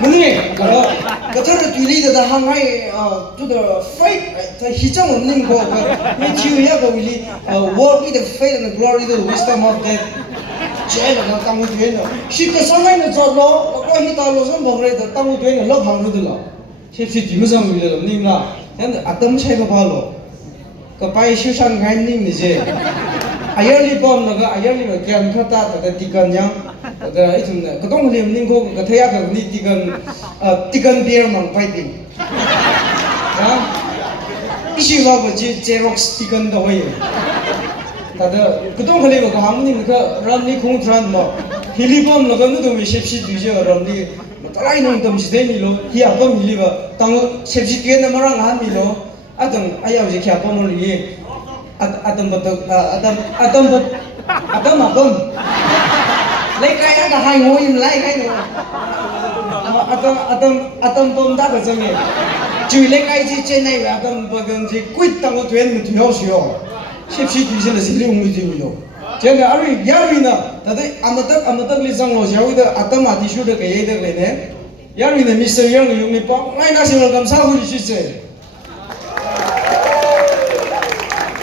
Muni, cái thứ tùy lý thì hàng ngày to the faith, the hichang ông nim ko, cái chiu ya ko li work with the faith and the glory, the wisdom of that. Chế là nó tăng tuyến rồi, khi cái sáng nay nó chọn nó có khi ta lo xong bằng rồi tăng tuyến là lớp hàng rồi đó, xếp xếp chỉ mới xong rồi làm nim là, nên atom chế có bao lo, cái bài siêu sang ngay nim này chứ, ayarli bom là cái ayarli mà cái anh khát ta cái tikan nhá, cái ấy chúng này, cái đông liềm nim ko cái thấy cái ni tikan beer mang fighting, à, isu là cái gì Xerox tikan đó vậy. 다들 그동 걸리고 그 아무님 그 람리 공트란 뭐 힐리범 나가는 놈이 셉시 뒤져 람리 따라이 놈 덤시 되미로 히아범 힐리가 땅 셉시 뒤에 넘어랑 한 미로 아동 아야우지 히아범을 이 아동부터 아동 lấy cái đó là hai ngôi lấy cái nữa atom bom đã có gì chỉ lấy cái gì trên này là atom bom gì quyết tăng cái tuyến mình thiếu sửa 십시 뒤에는 실리용이 되고요. 제가 아리 야리나 다들 아무딱 리상로 저기다 아따마 디슈르가 얘들 내네. 야리나 미스터 영이 용이 뻥 라이나시를 감사하고 주시세.